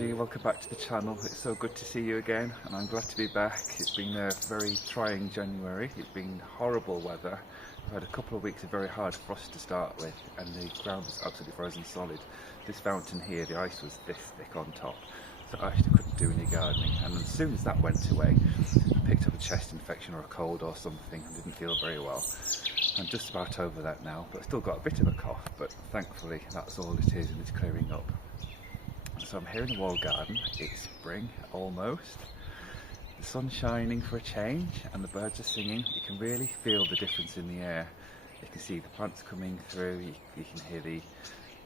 everybody, welcome back to the channel. It's so good to see you again and I'm glad to be back. It's been a very trying January. It's been horrible weather. We've had a couple of weeks of very hard frost to start with and the ground was absolutely frozen solid. This fountain here, the ice was this thick on top, so I actually couldn't do any gardening, and as soon as that went away I picked up a chest infection or a cold or something and didn't feel very well. I'm just about over that now, but I still got a bit of a cough, but thankfully that's all it is and it's clearing up. So I'm here in the wall garden. It's spring almost. The sun's shining for a change and the birds are singing. You can really feel the difference in the air. You can see the plants coming through, you can hear the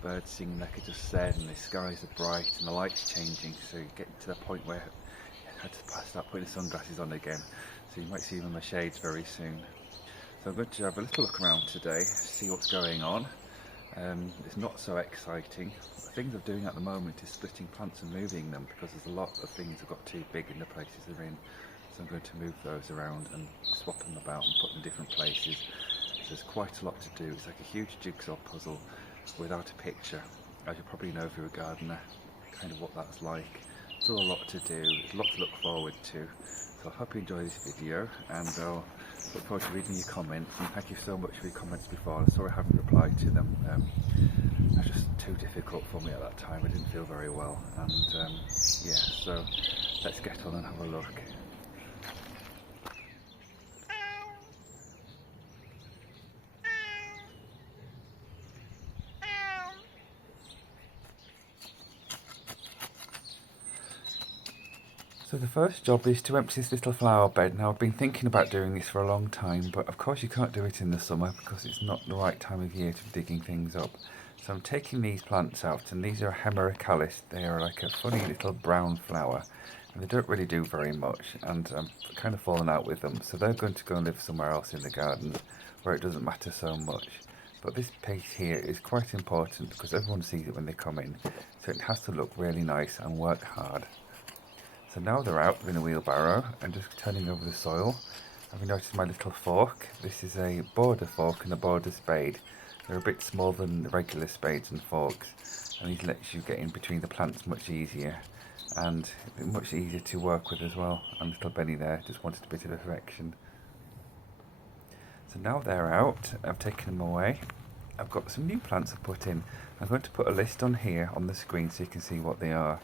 birds singing like I just said, and the skies are bright and the light's changing, so you get to the point where I had to start putting the sunglasses on again, so you might see them in the shades very soon. So I'm going to have a little look around today, see what's going on. It's not so exciting. The things I'm doing at the moment is splitting plants and moving them, because there's a lot of things that got too big in the places they're in. So I'm going to move those around and swap them about and put them in different places. So there's quite a lot to do. It's like a huge jigsaw puzzle without a picture. As you probably know if you're a gardener, kind of what that's like. Still a lot to do, there's a lot to look forward to. So I hope you enjoy this video and I'll look forward to reading your comments, and thank you so much for your comments before. I'm sorry I haven't replied to them. It was just too difficult for me at that time. I didn't feel very well, and yeah, so let's get on and have a look. So the first job is to empty this little flower bed. Now I've been thinking about doing this for a long time, but of course you can't do it in the summer because it's not the right time of year to be digging things up. So I'm taking these plants out, and these are Hemeracalis. They are like a funny little brown flower and they don't really do very much, and I'm kind of fallen out with them, so they're going to go and live somewhere else in the garden where it doesn't matter so much. But this piece here is quite important because everyone sees it when they come in, so it has to look really nice and work hard. So now they're out in a wheelbarrow and just turning over the soil. Have you noticed my little fork? This is a border fork and a border spade. They're a bit smaller than the regular spades and forks, and these lets you get in between the plants much easier and much easier to work with as well. And little Benny there just wanted a bit of affection. So now they're out, I've taken them away. I've got some new plants I've put in. I'm going to put a list on here on the screen so you can see what they are.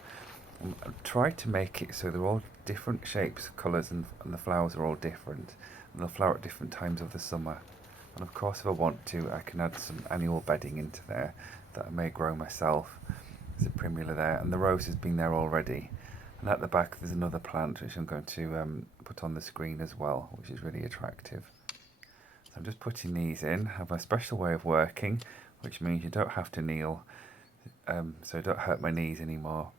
I've tried to make it so they're all different shapes, colours, and the flowers are all different, and they'll flower at different times of the summer. And of course if I want to, I can add some annual bedding into there that I may grow myself. There's a primula there, and the rose has been there already. And at the back there's another plant which I'm going to put on the screen as well, which is really attractive. So I'm just putting these in. I have a special way of working, which means you don't have to kneel, so I don't hurt my knees anymore.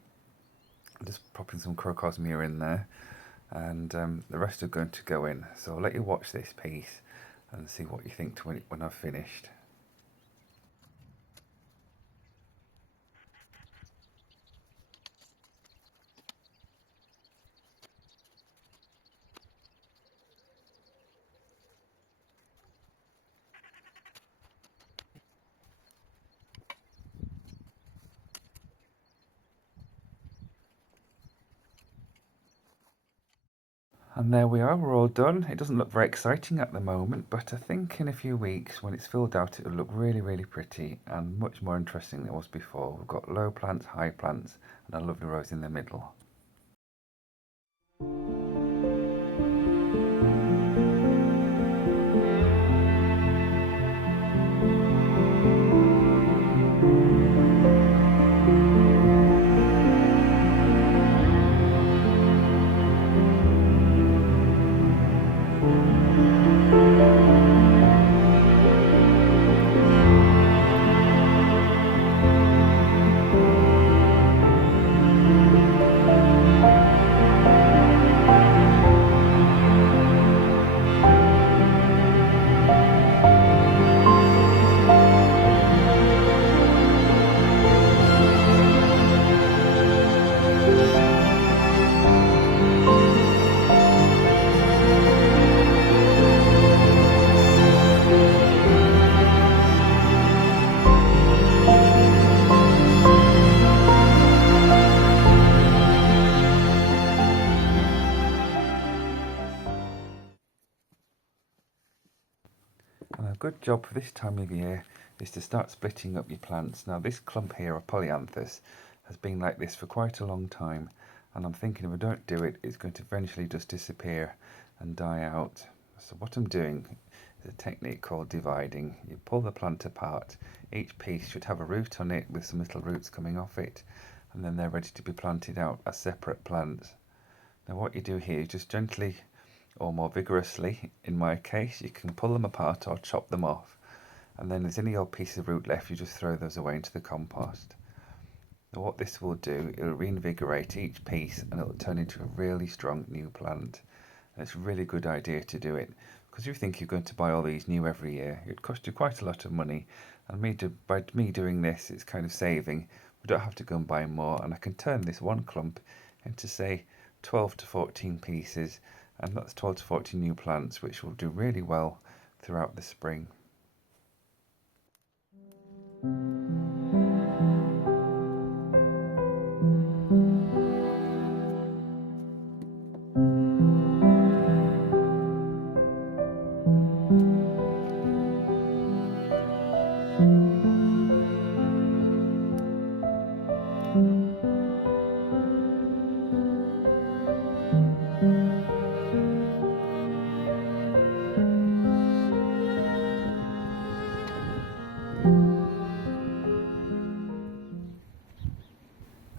I'm just popping some crocosmia in there, and the rest are going to go in. So I'll let you watch this piece and see what you think when I've finished. And there we are, we're all done. It doesn't look very exciting at the moment, but I think in a few weeks when it's filled out it will look really, really pretty and much more interesting than it was before. We've got low plants, high plants, and a lovely rose in the middle. good job for this time of year is to start splitting up your plants. Now this clump here of polyanthus has been like this for quite a long time, and I'm thinking if I don't do it, it's going to eventually just disappear and die out. So what I'm doing is a technique called dividing. You pull the plant apart, each piece should have a root on it with some little roots coming off it, and then they're ready to be planted out as separate plants. Now what you do here is just gently, or more vigorously in my case, you can pull them apart or chop them off, and then if there's any old piece of root left, you just throw those away into the compost. Now what this will do, it'll reinvigorate each piece and it'll turn into a really strong new plant. And it's a really good idea to do it, because you think you're going to buy all these new every year, it'd cost you quite a lot of money, and by me doing this, it's kind of saving. We don't have to go and buy more, and I can turn this one clump into, say, 12 to 14 pieces, and that's 12 to 14 new plants which will do really well throughout the spring.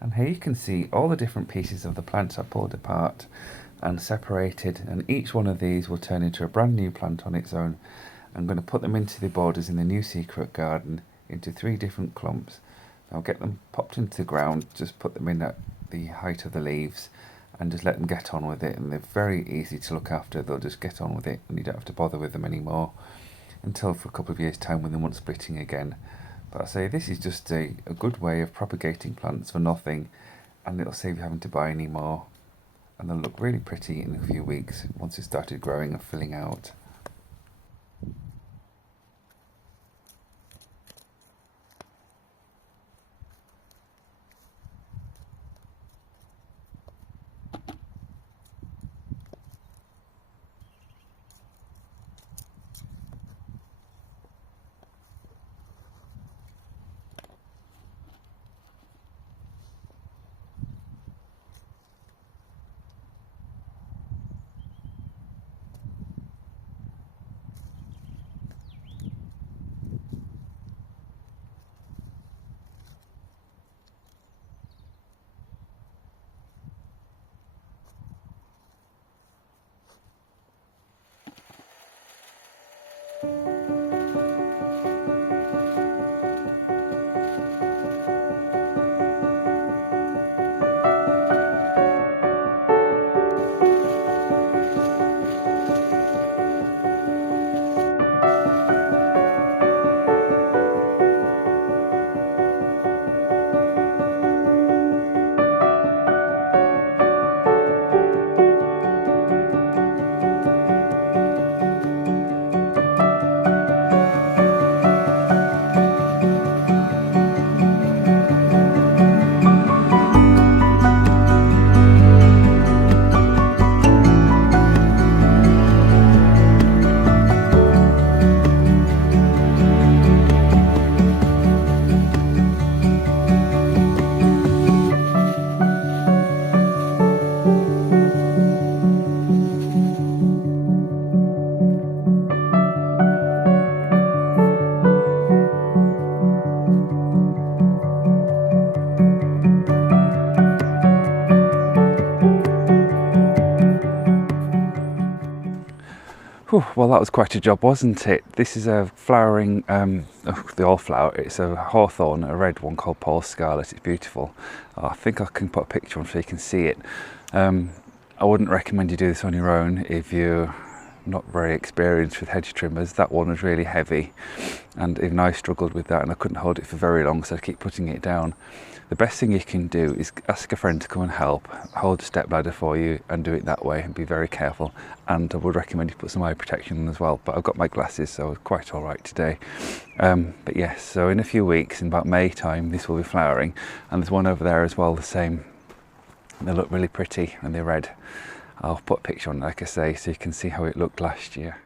And here you can see all the different pieces of the plants I pulled apart and separated, and each one of these will turn into a brand new plant on its own. I'm going to put them into the borders in the new secret garden into 3 different clumps. I'll get them popped into the ground, just put them in at the height of the leaves and just let them get on with it, and they're very easy to look after. They'll just get on with it and you don't have to bother with them anymore until for a couple of years time when they want splitting again. But I say this is just a good way of propagating plants for nothing, and it'll save you having to buy any more, and they'll look really pretty in a few weeks once it started growing and filling out. Whew, well, that was quite a job, wasn't it? This is a flowering, they all flower. It's a Hawthorn, a red one called Paul Scarlet. It's beautiful. I think I can put a picture on so you can see it. I wouldn't recommend you do this on your own if you're not very experienced with hedge trimmers. That one was really heavy, and even I struggled with that, and I couldn't hold it for very long, so I keep putting it down. The best thing you can do is ask a friend to come and help, hold a step ladder for you and do it that way, and be very careful. And I would recommend you put some eye protection on as well, but I've got my glasses, so I was quite all right today. But yes, so in a few weeks, in about May time, this will be flowering, and there's one over there as well, the same. They look really pretty and they're red. I'll put a picture on, like I say, so you can see how it looked last year.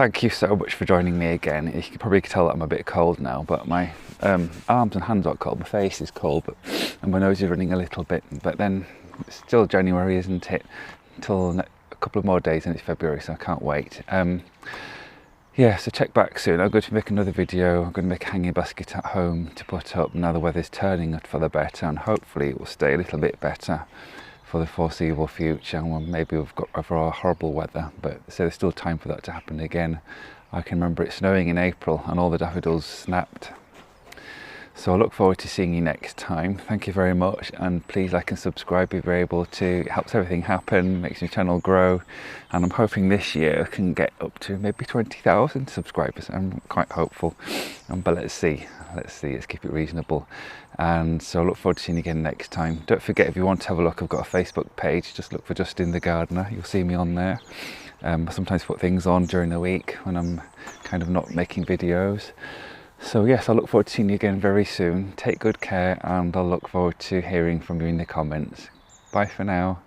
thank you so much for joining me again. You can probably tell that I'm a bit cold now, but my arms and hands aren't cold, my face is cold, and my nose is running a little bit. But then it's still January, isn't it? Until a couple of more days and it's February, so I can't wait. Yeah, so check back soon. I'm going to make another video. I'm going to make a hanging basket at home to put up now the weather's turning for the better, and hopefully it will stay a little bit better for the foreseeable future. And maybe we've got over horrible weather, but so there's still time for that to happen again. I can remember it snowing in April and all the daffodils snapped. So I look forward to seeing you next time. Thank you very much, and please like and subscribe if you're able to. It helps everything happen, makes my channel grow, and I'm hoping this year I can get up to maybe 20,000 subscribers. I'm quite hopeful, but let's see, let's keep it reasonable. And so I look forward to seeing you again next time. Don't forget, if you want to have a look, I've got a Facebook page, just look for Justin the Gardener, you'll see me on there. I sometimes put things on during the week when I'm kind of not making videos. So yes, I look forward to seeing you again very soon. Take good care, and I'll look forward to hearing from you in the comments. Bye for now.